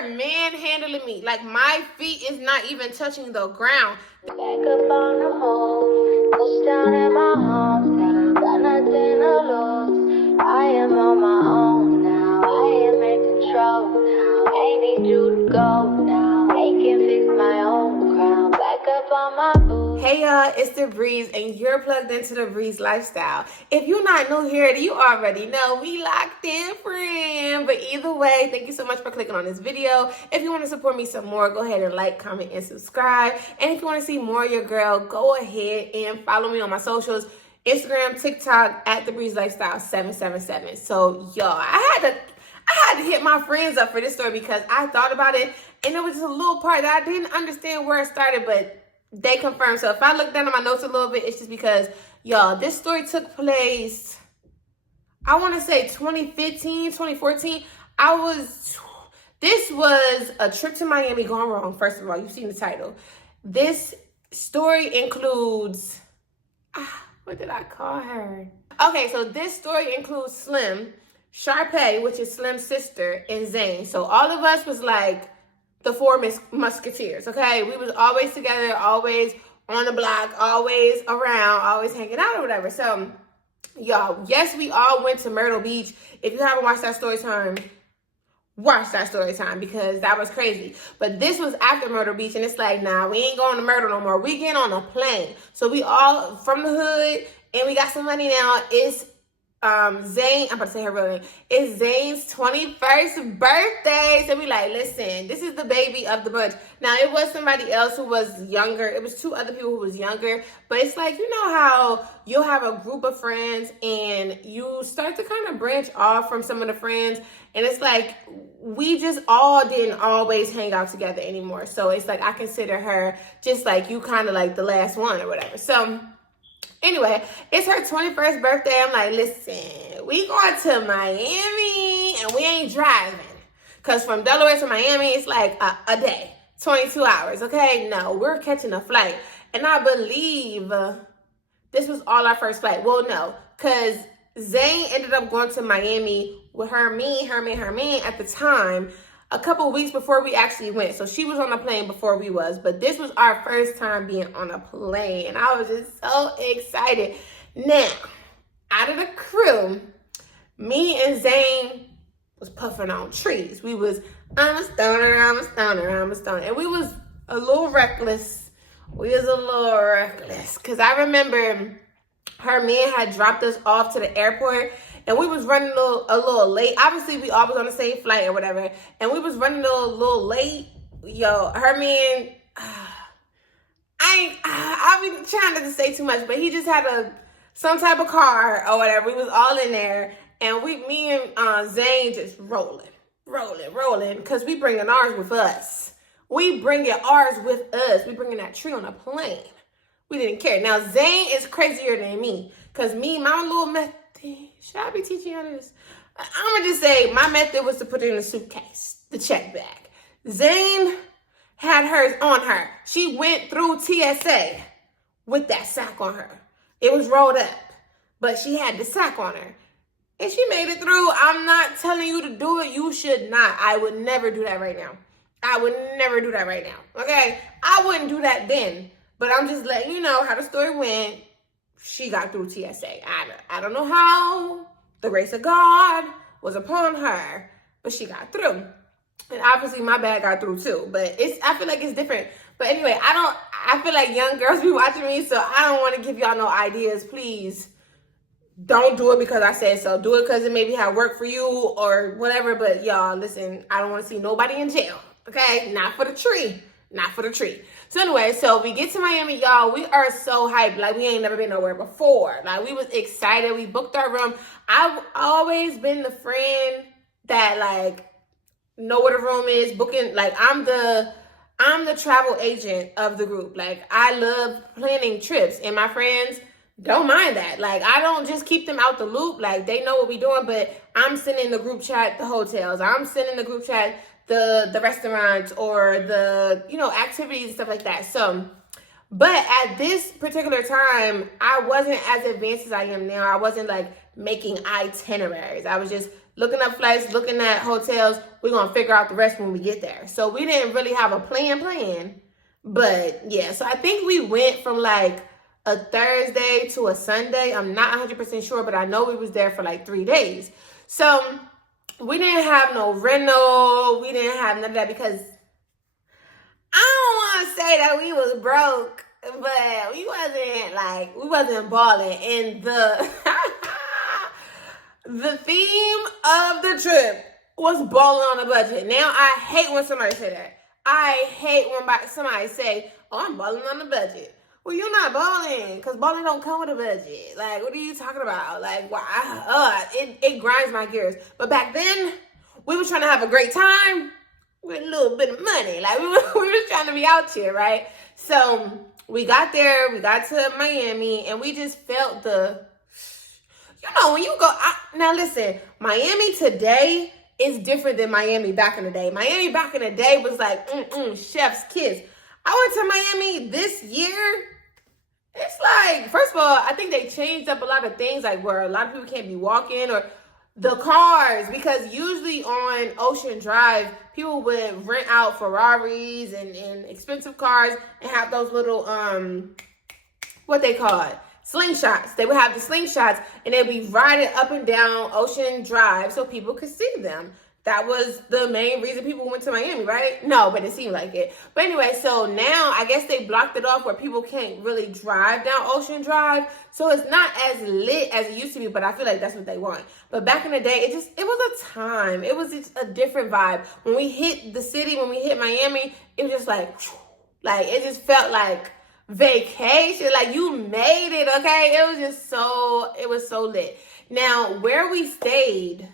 her manhandling me. Like, my feet is not even touching the ground. Back up on the move, touchdown in my hometown, got nothing to lose. I am on my own now, I am in control now. Ain't need you to go now, I can fix my own crown. Back up on my boots. Hey y'all, it's TheBreeze, and you're plugged into the Breeze lifestyle. If you're not new here, you already know we locked in, friend. But either way, thank you so much for clicking on this video. If you want to support me some more, go ahead and like, comment, and subscribe. And if you want to see more of your girl, go ahead and follow me on my socials. Instagram, TikTok, at TheBreeze Lifestyle 777. So y'all, I had to hit my friends up for this story because I thought about it, and it was just a little part that I didn't understand where it started, but they confirmed. So if I look down at my notes a little bit, it's just because, y'all, this story took place, I want to say 2015, 2014. This was a trip to Miami gone wrong. First of all, you've seen the title. This story includes, what did I call her? Okay, so this story includes Slim, Sharpay, which is Slim's sister, and Zane. So all of us was like the four musketeers, okay? We was always together, always on the block, always around, always hanging out or whatever. So, y'all, yes, we all went to Myrtle Beach. If you haven't watched that story time, watch that story time because that was crazy. But this was after Myrtle Beach, and it's like, nah, we ain't going to Myrtle no more. We getting on a plane. So we all from the hood, and we got some money now. It's Zane, I'm about to say her real name. It's Zane's 21st birthday. So we like, listen, this is the baby of the bunch. Now, it was somebody else who was younger. It was two other people who was younger. But it's like, you know how you'll have a group of friends and you start to kind of branch off from some of the friends. And it's like, we just all didn't always hang out together anymore. So it's like, I consider her just like you kind of like the last one or whatever. So anyway, it's her 21st birthday. I'm like, listen, we going to Miami and we ain't driving. Because from Delaware to Miami, it's like a day, 22 hours, okay? No, we're catching a flight. And I believe this was all our first flight. Well, no, because Zane ended up going to Miami with her man at the time, a couple weeks before we actually went. So she was on the plane before we was, but this was our first time being on a plane. And I was just so excited. Now, out of the crew, me and Zane was puffing on trees. We was, I'm a stoner. And we was a little reckless. Because I remember her man had dropped us off to the airport, and we was running a little late. Obviously, we all was on the same flight or whatever. And we was running a little late. Yo, her man, I've been trying not to say too much, but he just had some type of car or whatever. We was all in there. And me and Zane just rolling. Because we bringing ours with us. We bringing that tree on a plane. We didn't care. Now, Zane is crazier than me. Because my little method, should I be teaching you this? I'm going to just say my method was to put it in a suitcase, the check bag. Zane had hers on her. She went through TSA with that sack on her. It was rolled up, but she had the sack on her. And she made it through. I'm not telling you to do it. You should not. I would never do that right now. Okay? I wouldn't do that then. But I'm just letting you know how the story went. She got through TSA. I don't know how. The grace of God was upon her, but she got through. And obviously my bag got through too. But I feel like it's different. But anyway, I feel like young girls be watching me, so I don't want to give y'all no ideas. Please don't do it because I said so. Do it because it maybe have worked for you or whatever. But y'all, listen, I don't want to see nobody in jail. Okay? Not for the tree. So anyway, so we get to Miami, y'all. We are so hyped. Like, we ain't never been nowhere before. Like, we was excited. We booked our room. I've always been the friend that, like, know where the room is, booking. Like, I'm the travel agent of the group. Like, I love planning trips, and my friends don't mind that. Like, I don't just keep them out the loop. Like, they know what we doing, but I'm sending the group chat the hotels. I'm sending the group chat the restaurants or the, activities and stuff like that. So, but at this particular time, I wasn't as advanced as I am now. I wasn't like making itineraries. I was just looking up flights, looking at hotels. We're going to figure out the rest when we get there. So we didn't really have a plan. But yeah, so I think we went from like a Thursday to a Sunday. I'm not 100% sure, but I know we was there for like 3 days. So we didn't have no rental. We didn't have none of that because I don't want to say that we was broke, but we wasn't balling. And the theme of the trip was balling on a budget. Now I hate when somebody say that. I hate when somebody say, "Oh, I'm balling on the budget." Well, you're not balling, because balling don't come with a budget. Like, what are you talking about? Like, why? It grinds my gears. But back then, we were trying to have a great time with a little bit of money. Like, we were trying to be out here, right? So we got there, we got to Miami, and we just felt when you go, now listen, Miami today is different than Miami back in the day. Miami back in the day was like, chef's kiss. I went to Miami this year. It's like, first of all, I think they changed up a lot of things, like where a lot of people can't be walking, or the cars, because usually on Ocean Drive, people would rent out Ferraris and expensive cars and have those little, what they call it, slingshots. They would have the slingshots and they'd be riding up and down Ocean Drive so people could see them. That was the main reason people went to Miami, right? No, but it seemed like it. But anyway, so now I guess they blocked it off where people can't really drive down Ocean Drive. So it's not as lit as it used to be, but I feel like that's what they want. But back in the day, it was a time. It was just a different vibe. When we hit the city, when we hit Miami, it was just like it just felt like vacation. Like you made it, okay? It was so lit. Now, where we stayed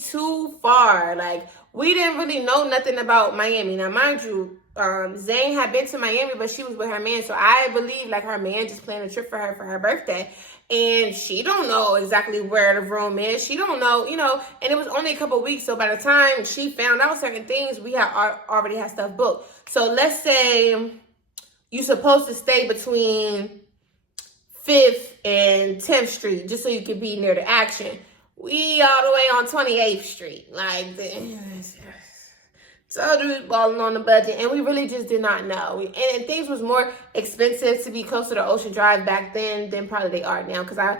too far. Like, we didn't really know nothing about Miami. Now, mind you, Zane had been to Miami, but she was with her man. So I believe like her man just planned a trip for her birthday. And she don't know exactly where the room is. She don't know, and it was only a couple weeks. So by the time she found out certain things, we had already had stuff booked. So let's say you're supposed to stay between 5th and 10th Street just so you can be near the action. We all the way on 28th Street. Like, so we was balling on the budget, and we really just did not know. And things was more expensive to be closer to Ocean Drive back then than probably they are now. Because I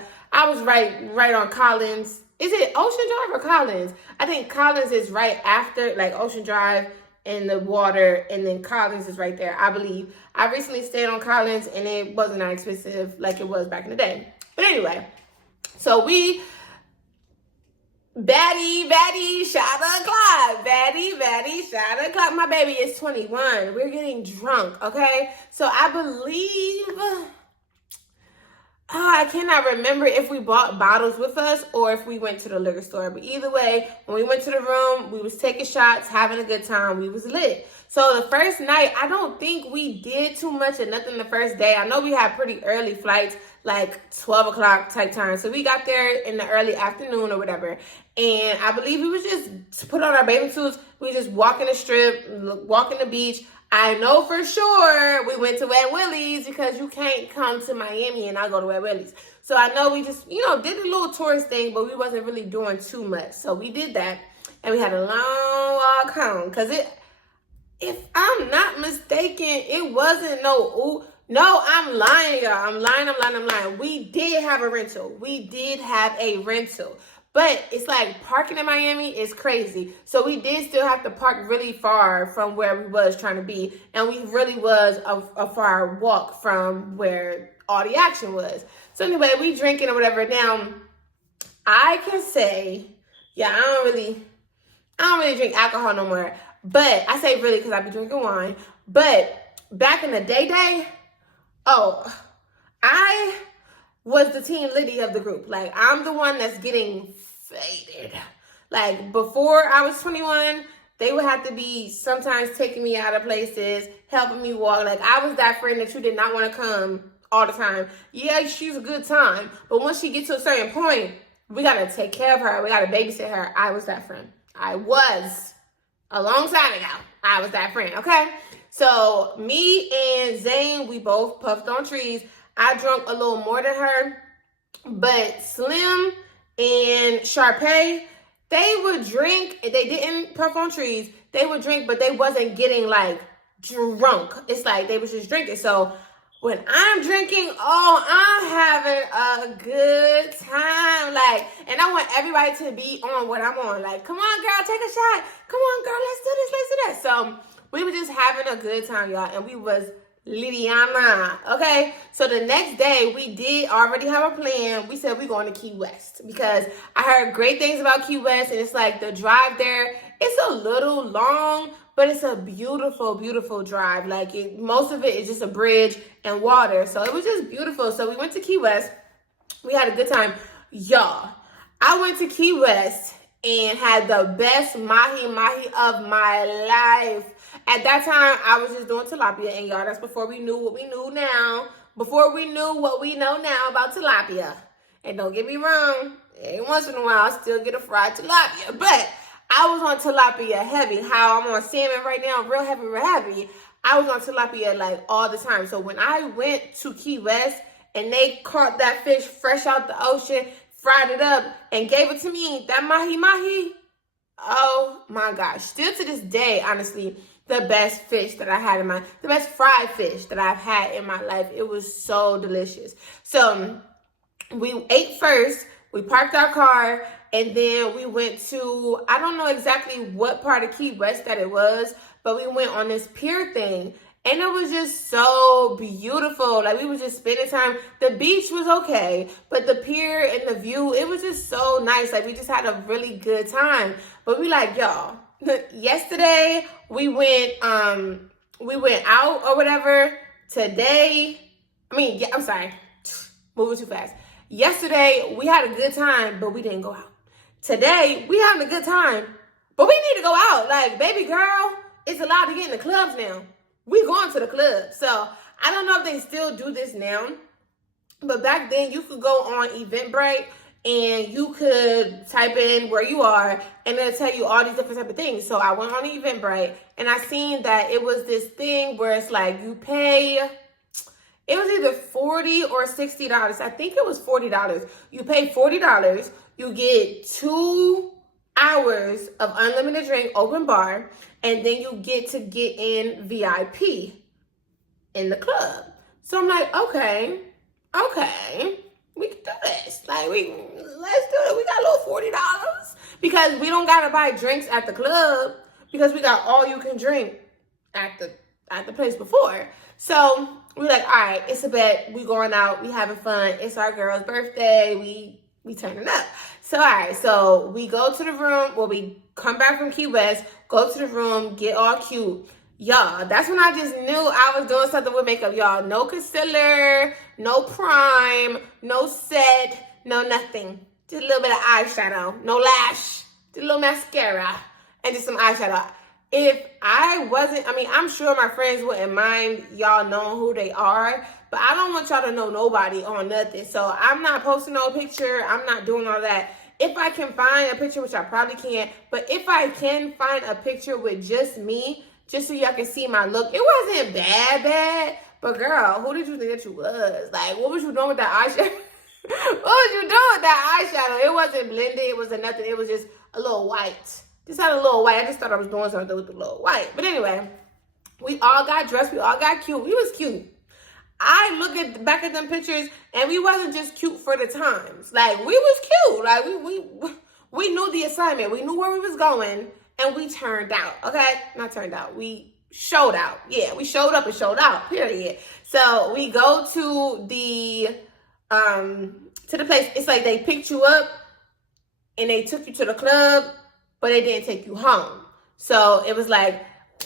was right on Collins. Is it Ocean Drive or Collins? I think Collins is right after, like, Ocean Drive and the water, and then Collins is right there, I believe. I recently stayed on Collins, and it wasn't that expensive like it was back in the day. But anyway, so we... Baddie, shot o'clock. Baddie, shot o'clock. My baby is 21. We're getting drunk, okay? So I believe... I cannot remember if we bought bottles with us or if we went to the liquor store. But either way, when we went to the room, we was taking shots, having a good time. We was lit. So the first night, I don't think we did too much or nothing the first day. I know we had pretty early flights, like 12 o'clock type time. So we got there in the early afternoon or whatever. And I believe we was just put on our bathing suits. We just walking the strip, walking the beach. I know for sure we went to Wet Willie's because you can't come to Miami and not go to Wet Willie's. So I know we just, did a little tourist thing, but we wasn't really doing too much. So we did that, and we had a long walk home. Because if I'm not mistaken, it wasn't no, I'm lying, y'all. I'm lying. We did have a rental. But it's like parking in Miami is crazy. So we did still have to park really far from where we was trying to be. And we really was a far walk from where all the action was. So anyway, we drinking or whatever. Now, I can say, I don't really drink alcohol no more. But I say really because I be drinking wine. But back in the day, I was the Team Liddy of the group. Like, I'm the one that's getting faded. Like, before I was 21, they would have to be sometimes taking me out of places, helping me walk. Like, I was that friend that you did not want to come all the time. Yeah, she's a good time. But once she gets to a certain point, we got to take care of her. We got to babysit her. I was that friend. I was. A long time ago, I was that friend, okay? So, me and Zane, we both puffed on trees. I drunk a little more than her. But Slim and Sharpay, they would drink. They didn't puff on trees. They would drink, but they wasn't getting like drunk. It's like they was just drinking. So when I'm drinking, oh, I'm having a good time. Like, and I want everybody to be on what I'm on. Like, come on, girl, take a shot. Come on, girl, let's do this, let's do that. So we were just having a good time, y'all, and we was Liliana. Okay, so the next day we did already have a plan. We said we're going to Key West because I heard great things about Key West, and it's like the drive there, it's a little long, but it's a beautiful, beautiful drive. Like most of it is just a bridge and water, so it was just beautiful. So we went to Key West. We had a good time, y'all. I went to Key West and had the best mahi mahi of my life. At that time, I was just doing tilapia, and y'all, that's before we knew what we knew now. Before we knew what we know now about tilapia. And don't get me wrong, every once in a while, I still get a fried tilapia. But I was on tilapia heavy. How I'm on salmon right now, real heavy, real heavy. I was on tilapia like all the time. So when I went to Key West and they caught that fish fresh out the ocean, fried it up, and gave it to me, that mahi mahi, oh my gosh. Still to this day, honestly, the best fish that I had the best fried fish that I've had in my life. It was so delicious. So we ate first, we parked our car, and then we went to, I don't know exactly what part of Key West that it was, but we went on this pier thing, and it was just so beautiful. Like, we were just spending time. The beach was okay, but the pier and the view, it was just so nice. Like, we just had a really good time. But we like, y'all, yesterday we went out or whatever. Today, I'm sorry, moving too fast. Yesterday we had a good time, but we didn't go out. Today we having a good time, but we need to go out. Like, baby girl, it's allowed to get in the clubs now. We going to the club. So I don't know if they still do this now, but back then you could go on Eventbrite and you could type in where you are, and it'll tell you all these different type of things. So I went on Eventbrite, and I seen that it was this thing where it's like you pay, it was either $40 or $60. I think it was $40. You pay $40, you get 2 hours of unlimited drink, open bar, and then you get to get in VIP in the club. So I'm like, okay, we can do this. Like, let's do it. We got a little $40 because we don't gotta buy drinks at the club because we got all you can drink at the place before. So we're like, all right, it's a bet. We going out. We having fun. It's our girl's birthday. We turning up. So all right, so we go to the room. Well, we come back from Key West, go to the room, get all cute. Y'all, that's when I just knew I was doing something with makeup, y'all. No concealer, no prime, no set, no nothing. Just a little bit of eyeshadow, no lash, just a little mascara, and just some eyeshadow. If I wasn't, I'm sure my friends wouldn't mind y'all knowing who they are, but I don't want y'all to know nobody on nothing. So I'm not posting no picture. I'm not doing all that. If I can find a picture, which I probably can't, but if I can find a picture with just me, just so y'all can see my look, it wasn't bad, but girl, who did you think that you was? Like, what was you doing with that eyeshadow? What was you doing with that eyeshadow? It wasn't blended, it wasn't nothing, it was just a little white. Just had a little white. I just thought I was doing something with the little white. But anyway, we all got dressed, we all got cute. We was cute. I look back at them pictures, and we wasn't just cute for the times. Like, we was cute. Like, we knew the assignment. We knew where we was going. And we turned out, okay? Not turned out. We showed out. Yeah, we showed up and showed out, period. So we go to the place. It's like they picked you up and they took you to the club, but they didn't take you home. So it was like,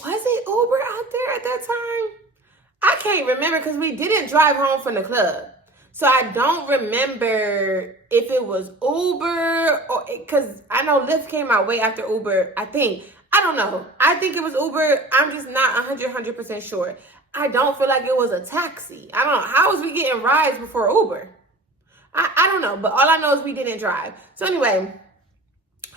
was it Uber out there at that time? I can't remember because we didn't drive home from the club. So I don't remember if it was Uber or, because I know Lyft came out way after Uber, I think. I don't know. I think it was Uber. I'm just not 100% sure. I don't feel like it was a taxi. I don't know. How was we getting rides before Uber? I don't know. But all I know is we didn't drive. So anyway,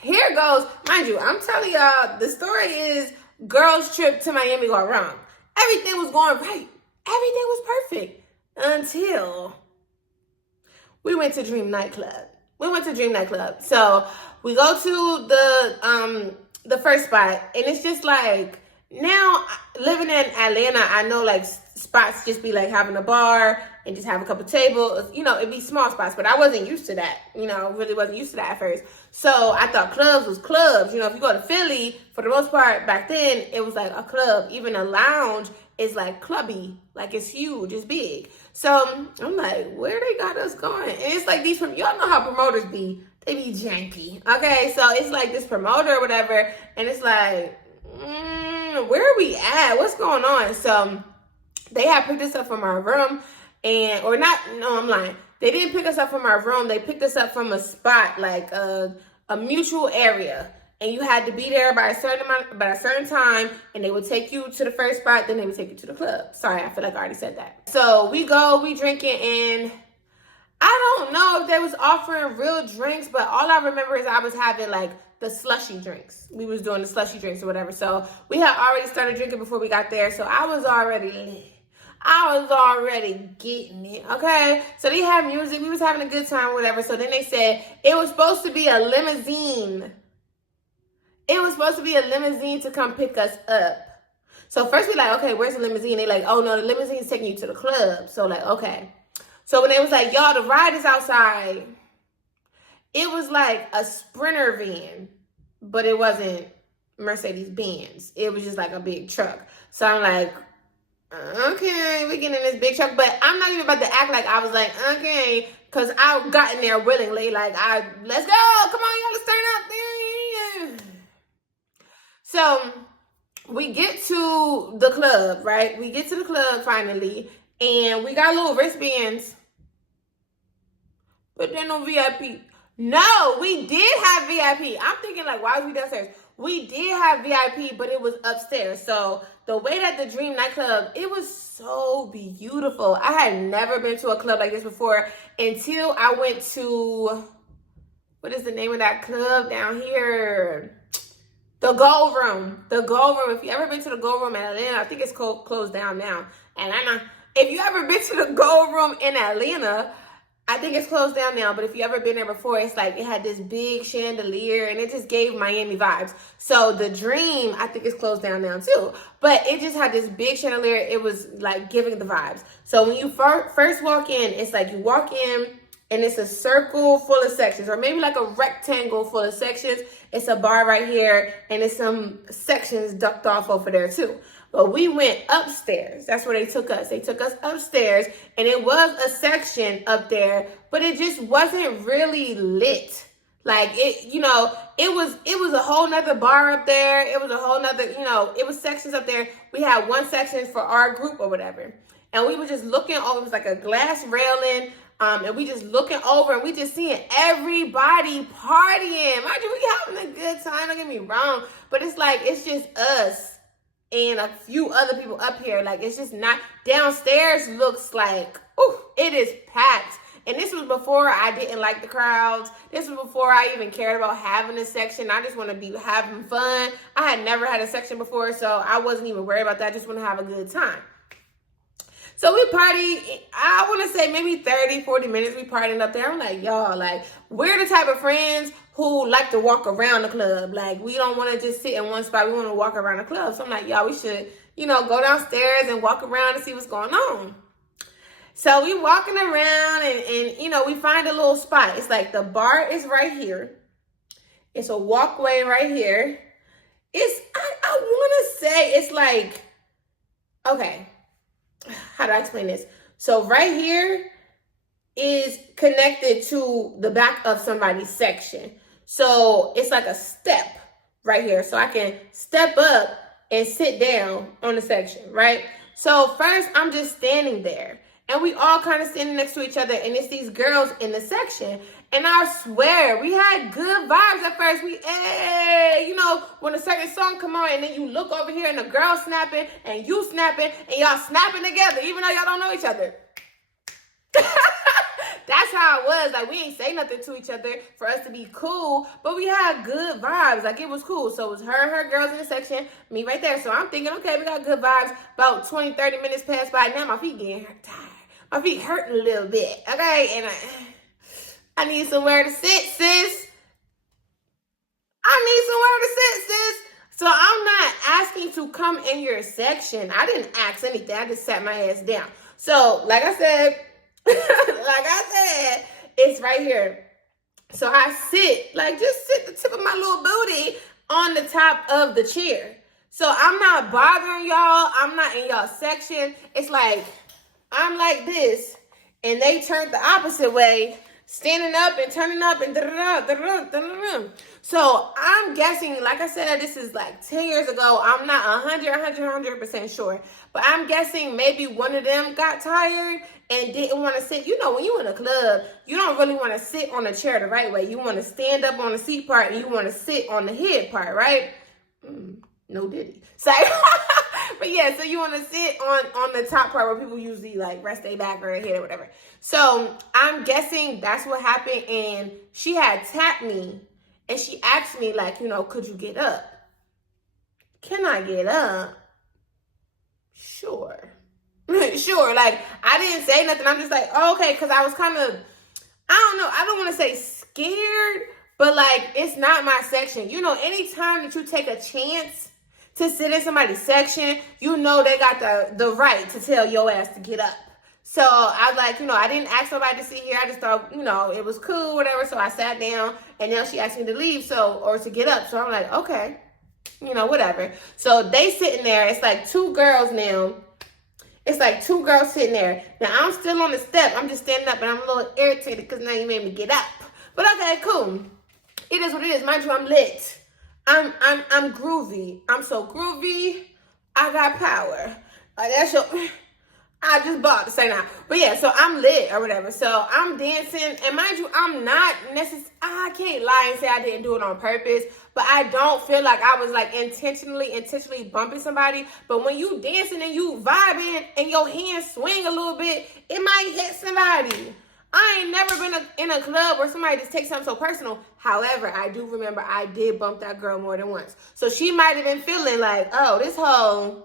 here goes. Mind you, I'm telling y'all, the story is girls' trip to Miami gone wrong. Everything was going right. Everything was perfect until we went to Dream Nightclub. We went to Dream Nightclub. So we go to the first spot, and it's just like, now living in Atlanta, I know like spots just be like having a bar and just have a couple tables, you know, it'd be small spots, but I wasn't used to that, you know, really wasn't used to that at first. So I thought clubs was clubs. You know, if you go to Philly, for the most part back then, it was like a club. Even a lounge is like clubby, like it's huge, it's big. So I'm like, where they got us going? And it's like these, y'all know how promoters be, they be janky. Okay, so it's like this promoter or whatever, and it's like, where are we at? What's going on? So they had picked us up from our room, I'm lying. They didn't pick us up from our room. They picked us up from a spot, like a mutual area. And you had to be there by a certain time, and they would take you to the first spot, then they would take you to the club. Sorry, I feel like I already said that. So we go, we drinking, and I don't know if they was offering real drinks, but all I remember is I was having like the slushy drinks. We was doing the slushy drinks or whatever. So we had already started drinking before we got there. So I was already lit. I was already getting it, okay? So they had music. We was having a good time, whatever. So then they said it was supposed to be a limousine. It was supposed to be a limousine to come pick us up. So first we like, okay, where's the limousine? They like, oh no, the limousine's taking you to the club. So like, okay. So when they was like, y'all, the ride is outside, it was like a Sprinter van, but it wasn't Mercedes-Benz. It was just like a big truck. So I'm like, okay, we getting in this big truck, but I'm not even about to act like I was like, okay, because I got in there willingly, like, let's go, come on, y'all, let's turn up. So we get to the club, right? We get to the club finally, and we got little wristbands, but they're no VIP. No, we did have VIP. I'm thinking like, why was we downstairs? We did have VIP, but it was upstairs. So the way that the Dream Nightclub, it was so beautiful. I had never been to a club like this before until I went to, what is the name of that club down here? The Gold Room. The Gold Room. If you ever been to the Gold Room in Atlanta, I think it's closed down now. Atlanta. If you ever been to the Gold Room in Atlanta, I think it's closed down now, but if you ever been there before, it's like it had this big chandelier and it just gave Miami vibes. So the Dream, I think it's closed down now too, but it just had this big chandelier. It was like giving the vibes. So when you first walk in, it's like you walk in and it's a circle full of sections, or maybe like a rectangle full of sections. It's a bar right here and it's some sections ducked off over there too. But we went upstairs. That's where they took us. They took us upstairs, and it was a section up there, but it just wasn't really lit. Like it, you know, it was a whole nother bar up there. It was a whole nother, you know, it was sections up there. We had one section for our group or whatever. And we were just looking over, it was like a glass railing. And we just looking over and we just seeing everybody partying. Mind you, we having a good time, don't get me wrong. But it's like, it's just us and a few other people up here. Like, it's just not, downstairs looks like, ooh, it is packed. And this was before I didn't like the crowds. This was before I even cared about having a section. I just want to be having fun. I had never had a section before, so I wasn't even worried about that. I just want to have a good time. So we partied, I want to say maybe 30, 40 minutes we partied up there. I'm like, y'all, like, we're the type of friends who like to walk around the club. Like, we don't want to just sit in one spot. We want to walk around the club. So I'm like, y'all, we should, you know, go downstairs and walk around and see what's going on. So we walking around and you know, we find a little spot. It's like the bar is right here. It's a walkway right here. I want to say it's like, okay, how do I explain this? So right here is connected to the back of somebody's section. So it's like a step right here. So I can step up and sit down on the section, right? So first I'm just standing there and we all kind of standing next to each other and it's these girls in the section. And I swear we had good vibes at first. You know, when a certain song come on and then you look over here and the girl snapping and you snapping and y'all snapping together, even though y'all don't know each other. That's how it was. Like, we ain't say nothing to each other for us to be cool, but we had good vibes. Like, it was cool. So it was her girls in the section, me right there. So I'm thinking, okay, we got good vibes. About 20, 30 minutes passed by. Now my feet getting tired. My feet hurting a little bit, okay? And I need somewhere to sit, sis. I need somewhere to sit, sis. So I'm not asking to come in your section. I didn't ask anything. I just sat my ass down. So, like I said, it's right here. So I sit, like just sit the tip of my little booty on the top of the chair. So I'm not bothering y'all. I'm not in y'all section. It's like, I'm like this, and they turned the opposite way, standing up and turning up and da-da-da. So I'm guessing, like I said, this is like 10 years ago. I'm not 100% sure. But I'm guessing maybe one of them got tired and didn't want to sit. You know, when you in a club, you don't really want to sit on the chair the right way. You want to stand up on the seat part and you want to sit on the head part, right? No diddy. So, but yeah, so you want to sit on the top part where people usually like rest their back or their head or whatever. So I'm guessing that's what happened. And she had tapped me and she asked me like, you know, could you get up? Can I get up? Sure. Sure. Like, I didn't say nothing. I'm just like, oh, okay. Cause I was kind of, I don't know. I don't want to say scared, but like, it's not my section. You know, anytime that you take a chance to sit in somebody's section, you know they got the right to tell your ass to get up. So I was like, you know, I didn't ask nobody to sit here. I just thought, you know, it was cool, whatever. So I sat down and now she asked me to leave, or to get up. So I'm like, okay, you know, whatever. So they sitting there. It's like two girls now. It's like two girls sitting there. Now I'm still on the step. I'm just standing up and I'm a little irritated because now you made me get up. But okay, cool. It is what it is. Mind you, I'm lit. I'm groovy. I'm so groovy. I got power. Like that's your. I just bought to say now. But yeah, so I'm lit or whatever. So I'm dancing. And mind you, I'm not necessarily, I can't lie and say I didn't do it on purpose. But I don't feel like I was like intentionally bumping somebody. But when you dancing and you vibing and your hands swing a little bit, it might hit somebody. I ain't never been in a club where somebody just takes something so personal. However, I do remember I did bump that girl more than once. So she might have been feeling like, oh, this hoe,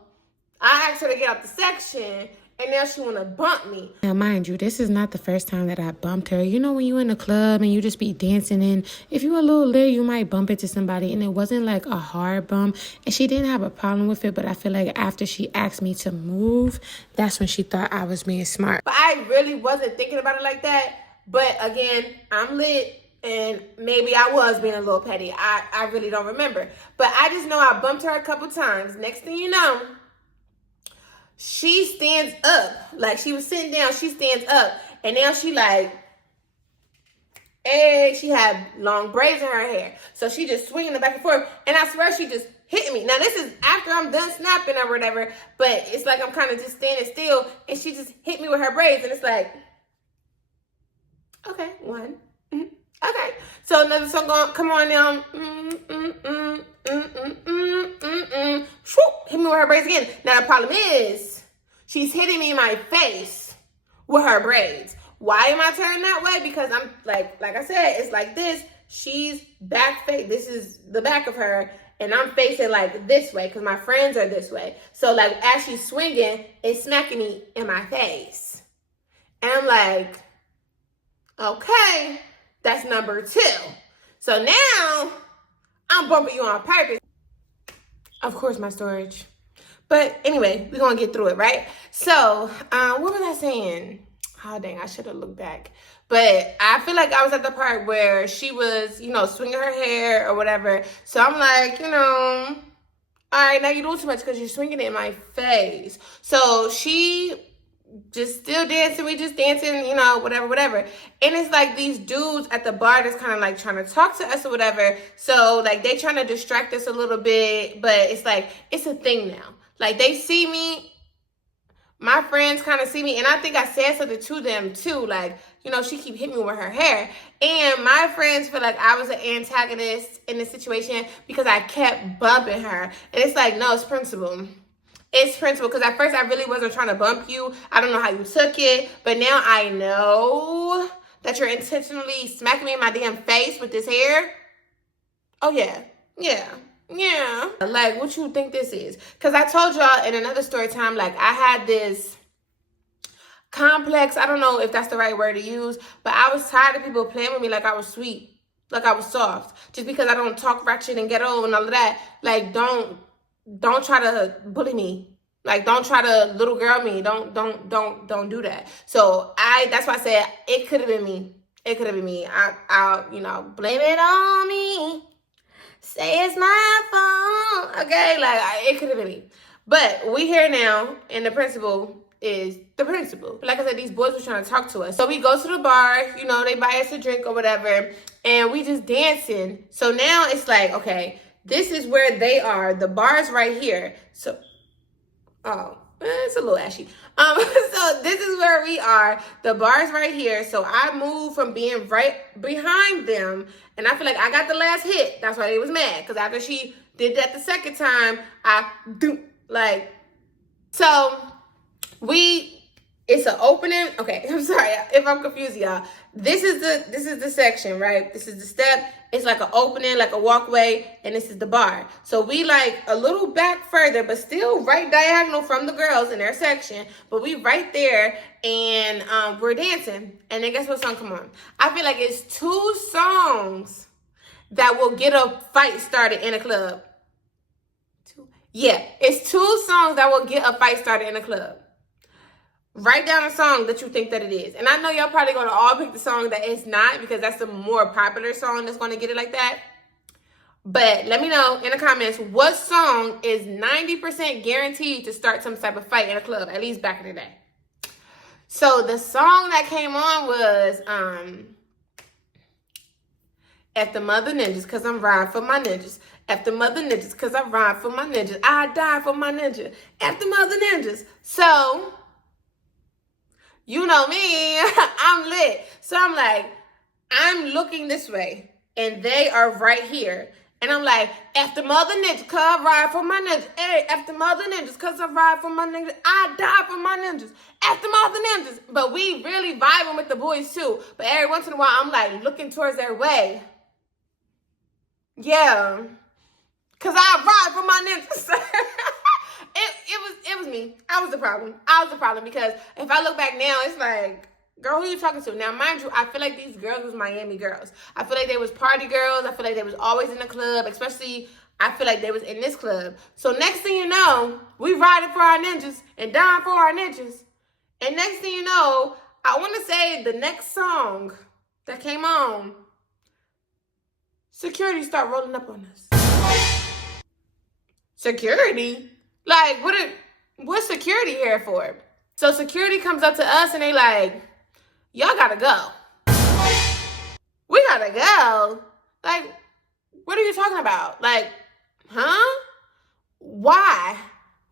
I asked her to get out the section, and now she want to bump me. Now, mind you, this is not the first time that I bumped her. You know, when you in a club and you just be dancing, and if you a little lit, you might bump into somebody, and it wasn't like a hard bump, and she didn't have a problem with it, but I feel like after she asked me to move, that's when she thought I was being smart. But I really wasn't thinking about it like that. But again, I'm lit, and maybe I was being a little petty. I really don't remember. But I just know I bumped her a couple times. Next thing you know, she stands up. Like, she was sitting down, she stands up. And now she like, hey, she had long braids in her hair. So she just swinging it back and forth. And I swear she just hit me. Now, this is after I'm done snapping or whatever. But it's like I'm kind of just standing still. And she just hit me with her braids. And it's like, okay, one. Okay. So another song going, come on now. Hit me with her braids again. Now the problem is, she's hitting me in my face with her braids. Why am I turning that way? Because I'm like I said, it's like this. She's back face. This is the back of her, and I'm facing like this way because my friends are this way. So like as she's swinging, it's smacking me in my face, and I'm like, okay, that's number 2. So now I'm bumping you on purpose. Of course, my storage. But anyway, we're going to get through it, right? So, what was I saying? Oh, dang, I should have looked back. But I feel like I was at the part where she was, you know, swinging her hair or whatever. So I'm like, you know, all right, now you're doing too much because you're swinging it in my face. So she just still dancing. We just dancing, you know, whatever. And it's like these dudes at the bar that's kind of like trying to talk to us or whatever. So like they trying to distract us a little bit, but it's like, it's a thing now. Like they see me, my friends kind of see me, and I think I said something to them too. Like, you know, she keep hitting me with her hair. And my friends feel like I was an antagonist in this situation because I kept bumping her. And it's like, no, it's principle. It's principle, because at first I really wasn't trying to bump you. I don't know how you took it, but now I know that you're intentionally smacking me in my damn face with this hair. Oh, yeah. Like, what you think this is? Because I told y'all in another story time, like, I had this complex. I don't know if that's the right word to use, but I was tired of people playing with me like I was sweet, like I was soft, just because I don't talk ratchet and ghetto and all of that. Like, don't try to bully me. Like, don't try to little girl me. Don't do that. So that's why I said it could have been me. It could have been me. I'll blame it on me. Say it's my fault. Okay, like it could have been me. But we here now, and the principal is the principal. Like I said, these boys were trying to talk to us. So we go to the bar, they buy us a drink or whatever, and we just dancing. So now it's like, okay, this is where they are. The bar's right here. So, it's a little ashy. So this is where we are. The bar's right here. So I moved from being right behind them, and I feel like I got the last hit. That's why they was mad, because after she did that the second time, so it's an opening. Okay, I'm sorry if I'm confused, y'all. This is the section, right? This is the step. It's like an opening, like a walkway, and this is the bar. So we like a little back further, but still right diagonal from the girls in their section. But we right there, and we're dancing. And then guess what song come on? I feel like it's 2 songs that will get a fight started in a club. Yeah, it's 2 songs that will get a fight started in a club. Write down a song that you think that it is. And I know y'all probably going to all pick the song that it's not, because that's the more popular song that's going to get it like that. But let me know in the comments what song is 90% guaranteed to start some type of fight in a club, at least back in the day. So the song that came on was F the mother ninjas, because I'm riding for my ninjas. F the mother ninjas, because I ride for my ninjas. I die for my ninja. F the mother ninjas. So, you know me, I'm lit. So I'm like, I'm looking this way, and they are right here. And I'm like, F the mother ninjas, because I ride for my ninjas. Hey, F the mother ninjas, because I ride for my ninjas. I die for my ninjas. F the mother ninjas. But we really vibing with the boys too. But every once in a while, I'm like looking towards their way. Yeah. Because I ride for my ninjas. It was me. I was the problem. Because if I look back now, it's like, girl, who you talking to? Now, mind you, I feel like these girls was Miami girls. I feel like they was party girls. I feel like they was always in the club, especially I feel like they was in this club. So next thing you know, we riding for our ninjas and dying for our ninjas. And next thing you know, I want to say the next song that came on, security start rolling up on us. Security? Like, what's security here for? So security comes up to us and they like, y'all gotta go. We gotta go? Like, what are you talking about? Like, huh? Why?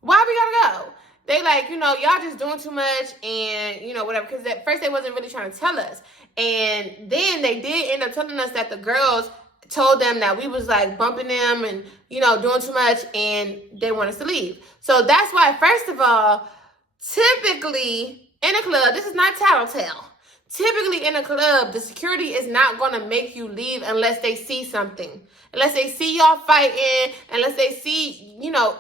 Why we gotta go? They like, y'all just doing too much and, whatever. Because at first they wasn't really trying to tell us. And then they did end up telling us that the girls told them that we was like bumping them and, doing too much, and they want us to leave. So that's why, first of all, typically in a club, this is not tattletale. Typically in a club, the security is not going to make you leave unless they see something. Unless they see y'all fighting, unless they see, unless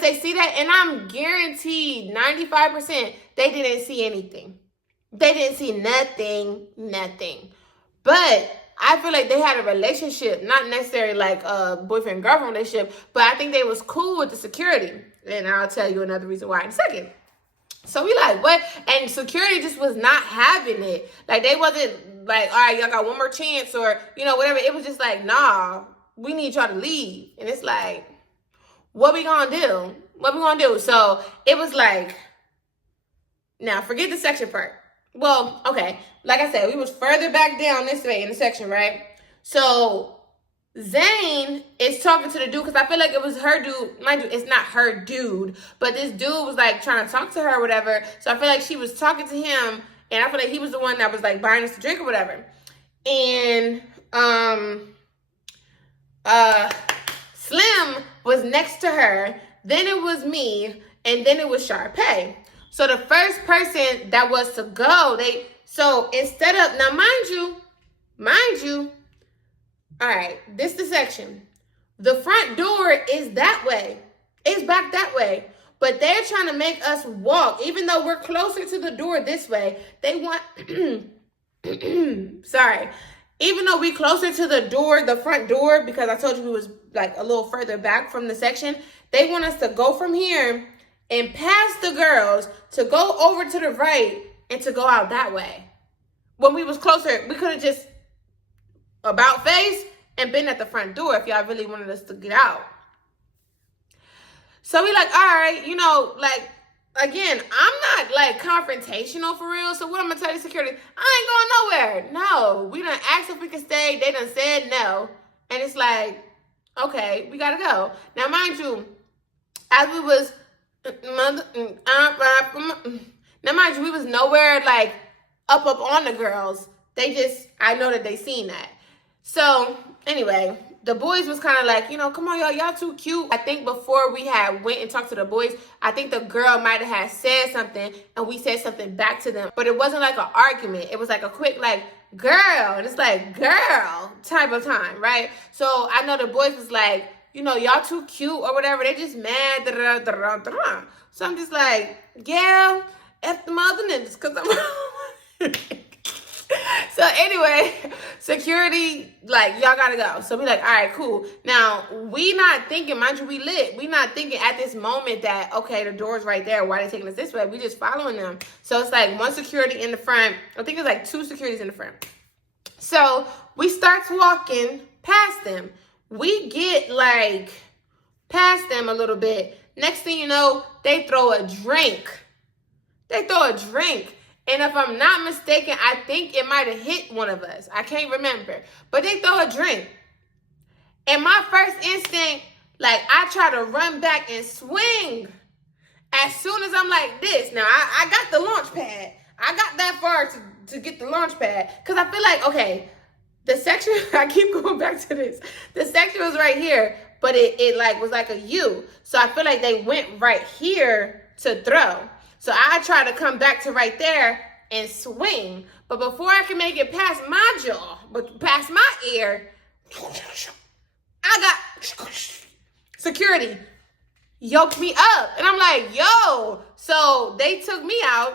they see that. And I'm guaranteed 95% they didn't see anything. They didn't see nothing. But I feel like they had a relationship, not necessarily like a boyfriend-girlfriend relationship, but I think they was cool with the security. And I'll tell you another reason why in a second. So we like, what? And security just was not having it. Like, they wasn't like, all right, y'all got one more chance or, whatever. It was just like, nah, we need y'all to leave. And it's like, what we gonna do? So it was like, now forget the section part. Well, okay, like I said, we was further back down this way in the section, right? So Zane is talking to the dude, because I feel like it was her dude. Mind you, it's not her dude, but this dude was like trying to talk to her or whatever. So I feel like she was talking to him, and I feel like he was the one that was like buying us a drink or whatever. And Slim was next to her, then it was me, and then it was Sharpay. So the first person that was to go, so instead of, now mind you, all right, this the section. The front door is that way. It's back that way. But they're trying to make us walk, even though we're closer to the door this way. They want, sorry. Even though we closer to the door, the front door, because I told you we was like a little further back from the section, they want us to go from here and past the girls to go over to the right and to go out that way. When we was closer, we could have just about face and been at the front door if y'all really wanted us to get out. So we like, all right, you know, like, again, I'm not like confrontational for real. So what I'm gonna tell you, security, I ain't going nowhere. No, we done asked if we could stay. They done said no. And it's like, okay, we gotta go. Now, mind you, as we was, now mind you, we was nowhere like up on the girls. They just, I know that they seen that. So anyway, the boys was kind of like, you know, come on, y'all too cute. I think before we had went and talked to the boys, I think the girl might have had said something and we said something back to them. But it wasn't like an argument. It was like a quick like, girl. And it's like, girl type of time, right? So I know the boys was like, you know, y'all too cute or whatever. They just mad. Da, da, da, da, da. So I'm just like, yeah, F the mother niggas. Because I'm... So anyway, security, like, y'all gotta go. So we like, all right, cool. Now, we not thinking, mind you, we lit. We not thinking at this moment that, okay, the door's right there. Why they taking us this way? We just following them. So it's like one security in the front. I think it's like two securities in the front. So we start walking past them. We get like past them a little bit. Next thing you know, they throw a drink. And if I'm not mistaken, I think it might have hit one of us. I can't remember. But they throw a drink. And my first instinct, like, I try to run back and swing. As soon as I'm like this. Now, I got the launch pad. I got that far to get the launch pad. Because I feel like, okay, the section, I keep going back to this. The section was right here. But it like was like a U. So I feel like they went right here to throw. So I try to come back to right there and swing. But before I can make it past my jaw, but past my ear, I got security yoked me up. And I'm like, yo. So they took me out.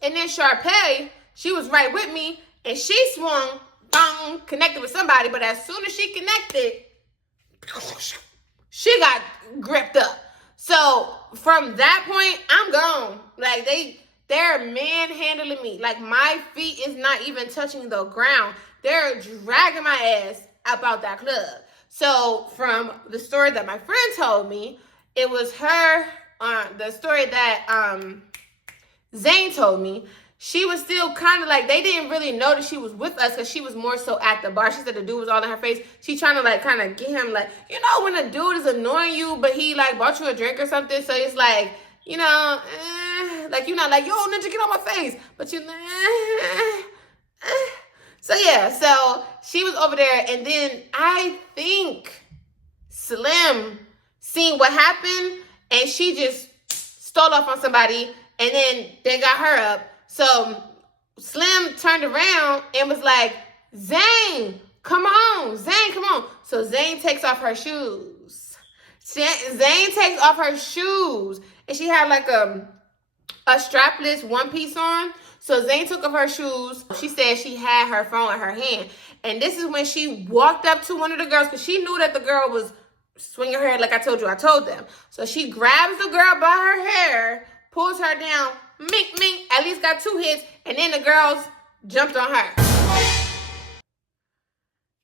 And then Sharpay, she was right with me. And she swung, bang, connected with somebody. But as soon as she connected, she got gripped up. So from that point, I'm gone. Like they're manhandling me. Like my feet is not even touching the ground. They're dragging my ass about that club. So from the story that my friend told me, it was her, the story that Zane told me. She was still kind of like, they didn't really know that she was with us because she was more so at the bar. She said the dude was all in her face. She trying to like kind of get him like, you know, when a dude is annoying you, but he like bought you a drink or something. So it's like, you know, like, you know, like, yo, ninja, get on my face. But you So yeah, so she was over there. And then I think Slim seen what happened and she just stole off on somebody and then they got her up. So Slim turned around and was like, Zane, come on. Zane, come on. So Zane takes off her shoes. Zane takes off her shoes. And she had like a strapless one piece on. So Zane took off her shoes. She said she had her phone in her hand. And this is when she walked up to one of the girls because she knew that the girl was swinging her head like I told you. I told them. So she grabs the girl by her hair, pulls her down, mink, mink, at least got 2 hits, and then the girls jumped on her.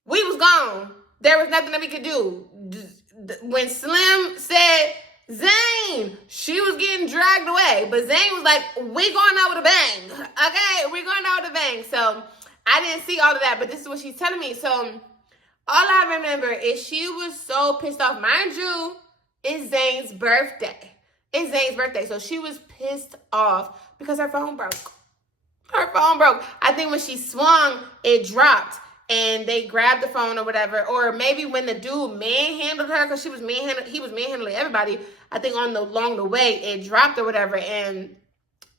We was gone. There was nothing that we could do. When Slim said, Zane, she was getting dragged away. But Zane was like, we going out with a bang. Okay, we're going out with a bang. So I didn't see all of that, but this is what she's telling me. So all I remember is she was so pissed off. Mind you, it's Zane's birthday. It's Zane's birthday. So she was pissed off because her phone broke. Her phone broke. I think when she swung, it dropped. And they grabbed the phone or whatever. Or maybe when the dude manhandled her, because he was manhandling everybody. I think along the way, it dropped or whatever. And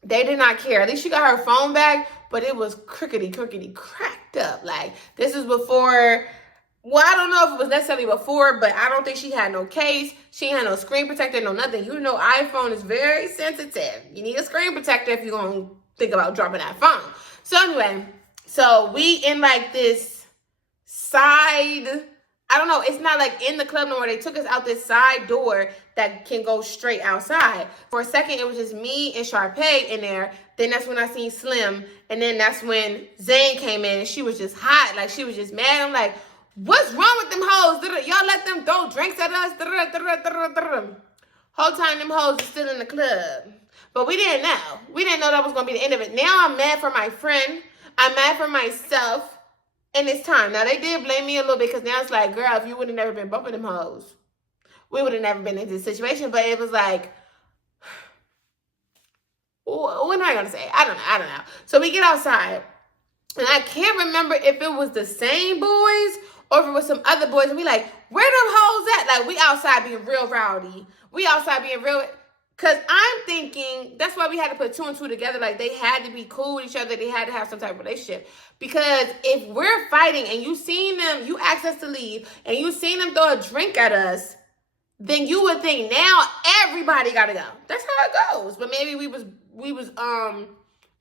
they did not care. At least she got her phone back. But it was crickety cracked up. Like, this is before well, I don't know if it was necessarily before, but I don't think she had no case. She had no screen protector, no nothing. You know, iPhone is very sensitive. You need a screen protector if you're going to think about dropping that phone. So anyway, so we in like this side, I don't know, it's not like in the club no more. They took us out this side door that can go straight outside. For a second, it was just me and Sharpay in there. Then that's when I seen Slim. And then that's when Zane came in and she was just hot. Like, she was just mad. I'm like, what's wrong with them hoes? Y'all let them throw drinks at us? Whole time them hoes are still in the club. But we didn't know. We didn't know that was going to be the end of it. Now I'm mad for my friend. I'm mad for myself. And it's time. Now, they did blame me a little bit because now it's like, girl, if you would have never been bumping them hoes, we would have never been in this situation. But it was like, what am I going to say? I don't know. So we get outside. And I can't remember if it was the same boys or if it was some other boys. And we like, where them hoes at? Like, we outside being real rowdy. We outside being real... Because I'm thinking, that's why we had to put 2 and 2 together. Like, they had to be cool with each other. They had to have some type of relationship. Because if we're fighting and you seen them, you asked us to leave, and you seen them throw a drink at us, then you would think, now everybody got to go. That's how it goes. But maybe we was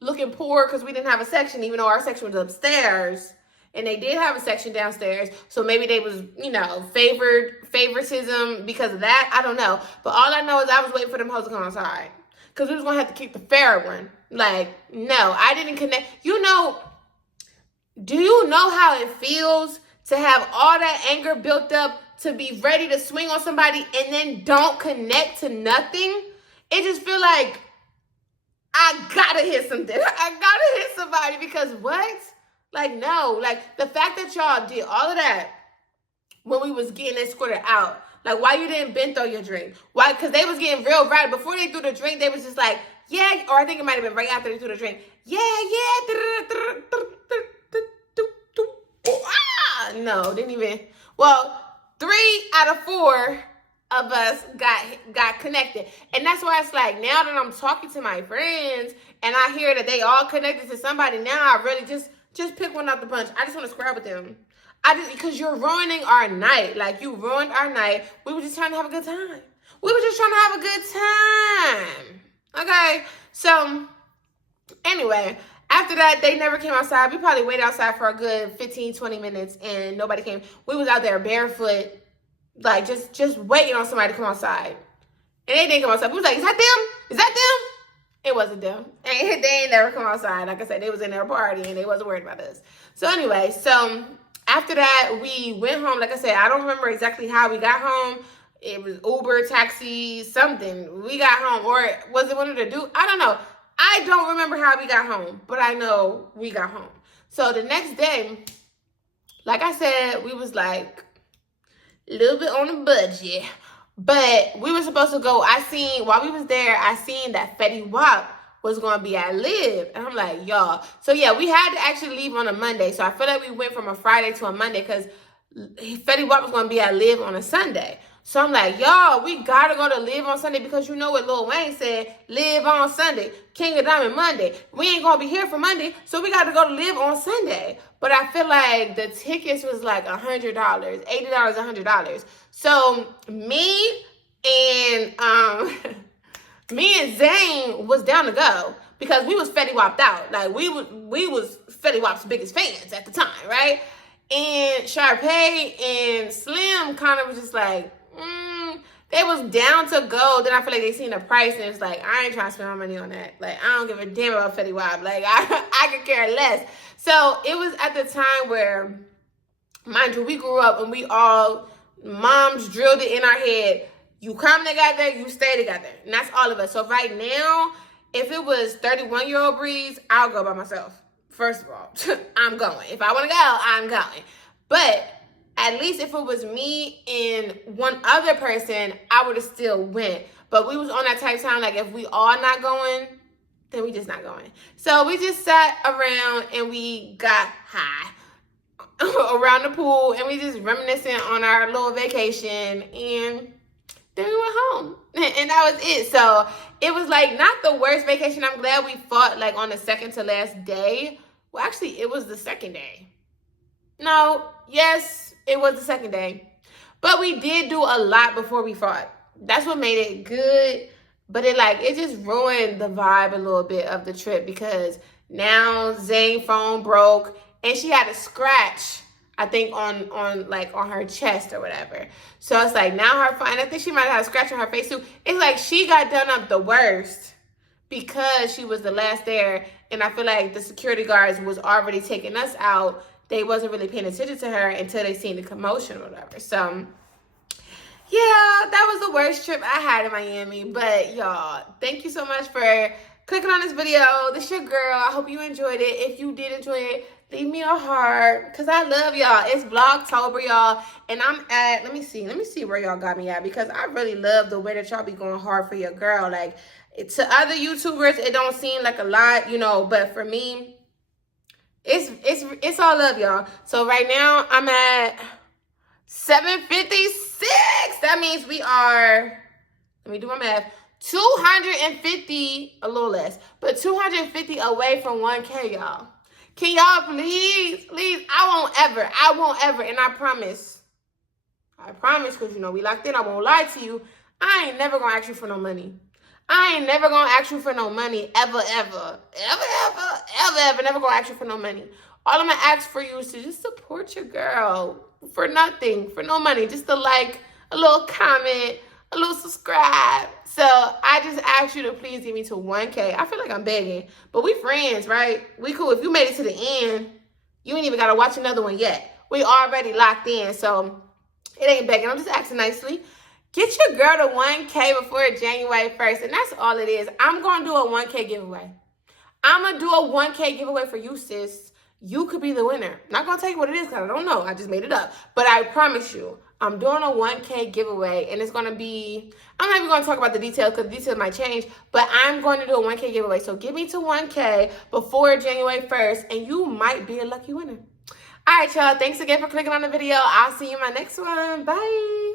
looking poor because we didn't have a section, even though our section was upstairs. And they did have a section downstairs. So maybe they was, you know, favoritism because of that. I don't know. But all I know is I was waiting for them hoes to come outside. Because we was going to have to keep the fair one. Like, no, I didn't connect. You know, do you know how it feels to have all that anger built up to be ready to swing on somebody and then don't connect to nothing? It just feel like I got to hit something. I got to hit somebody because what? Like, no, like, the fact that y'all did all of that when we was getting escorted out, like, why you didn't bend throw your drink? Why? Because they was getting real right. Before they threw the drink, they was just like, yeah, or I think it might have been right after they threw the drink. Yeah. No, didn't even. Well, 3 out of 4 of us got connected. And that's why it's like, now that I'm talking to my friends and I hear that they all connected to somebody, now I really just pick one out the bunch. I just want to square with them. Because you're ruining our night. Like, you ruined our night. We were just trying to have a good time. Okay? So, anyway, after that, they never came outside. We probably waited outside for a good 15, 20 minutes, and nobody came. We was out there barefoot, like, just waiting on somebody to come outside. And they didn't come outside. We was like, is that them? It wasn't them. And they ain't never come outside. Like I said, they was in their party and they wasn't worried about us. So anyway, so after that, we went home. Like I said, I don't remember exactly how we got home. It was Uber, taxi, something. We got home. Or was it one of the dudes? I don't know. I don't remember how we got home. But I know we got home. So the next day, like I said, we was like a little bit on a budget. But we were supposed to go, while we was there, I seen that Fetty Wap was going to be at Live. And I'm like, y'all. So, yeah, we had to actually leave on a Monday. So, I feel like we went from a Friday to a Monday because Fetty Wap was going to be at Live on a Sunday. So, I'm like, y'all, we got to go to Live on Sunday because you know what Lil Wayne said, Live on Sunday, King of Diamond Monday. We ain't going to be here for Monday, so we got to go to Live on Sunday. But I feel like the tickets was like $100, $80, $100. So, me and Zane was down to go because we was Fetty Wapped out. Like, we was Fetty Wap's biggest fans at the time, right? And Sharpay and Slim kind of was just like, they was down to go. Then I feel like they seen the price and it's like, I ain't trying to spend my money on that. Like, I don't give a damn about Fetty Wap. Like, I could care less. So it was at the time where, mind you, we grew up and we all, moms drilled it in our head. You come together, you stay together. And that's all of us. So right now, if it was 31-year-old Breeze, I'll go by myself. First of all, I'm going. If I want to go, I'm going. But at least if it was me and one other person, I would have still went. But we was on that type of time, like if we all not going, then we just not going. So we just sat around and we got high around the pool and we just reminiscing on our little vacation and then we went home and that was it. So it was like not the worst vacation. I'm glad we fought like on the second to last day. Well, actually it was the second day. No, yes, it was the second day. But we did do a lot before we fought. That's what made it good. But it just ruined the vibe a little bit of the trip because now Zane's phone broke and she had a scratch, I think, on her chest or whatever. So it's like now her phone, I think she might have had a scratch on her face too. It's like she got done up the worst because she was the last there. And I feel like the security guards was already taking us out. They wasn't really paying attention to her until they seen the commotion or whatever. So yeah, that was the worst trip I had in Miami. But y'all, thank you so much for clicking on this video. This your girl. I hope you enjoyed it. If you did enjoy it, leave me a heart because I love y'all. It's Vlogtober, y'all. And I'm at, let me see where y'all got me at because I really love the way that y'all be going hard for your girl. Like, to other YouTubers, it don't seem like a lot, you know, but for me, it's all love, y'all. So right now, I'm at 756. That means we are, let me do my math, 250, a little less, but 250 away from 1K, y'all. Can y'all please, I won't ever, and I promise, because, you know, we locked in, I won't lie to you, I ain't never gonna ask you for no money. I ain't never gonna ask you for no money, ever, never gonna ask you for no money. All I'm gonna ask for you is to just support your girl for nothing, for no money, just to like, a little comment, a little subscribe. So I just ask you to please get me to 1K. I feel like I'm begging, but we friends, right? We cool. If you made it to the end, you ain't even gotta watch another one yet. We already locked in, so it ain't begging. I'm just asking nicely. Get your girl to 1K before January 1st, and that's all it is. I'm gonna do a 1K giveaway. I'm gonna do a 1K giveaway for you, sis. You could be the winner. I'm not gonna tell you what it is because I don't know. I just made it up. But I promise you, I'm doing a 1K giveaway, and it's gonna be, I'm not even gonna talk about the details because the details might change, but I'm going to do a 1K giveaway. So get me to 1K before January 1st, and you might be a lucky winner. All right, y'all. Thanks again for clicking on the video. I'll see you in my next one. Bye.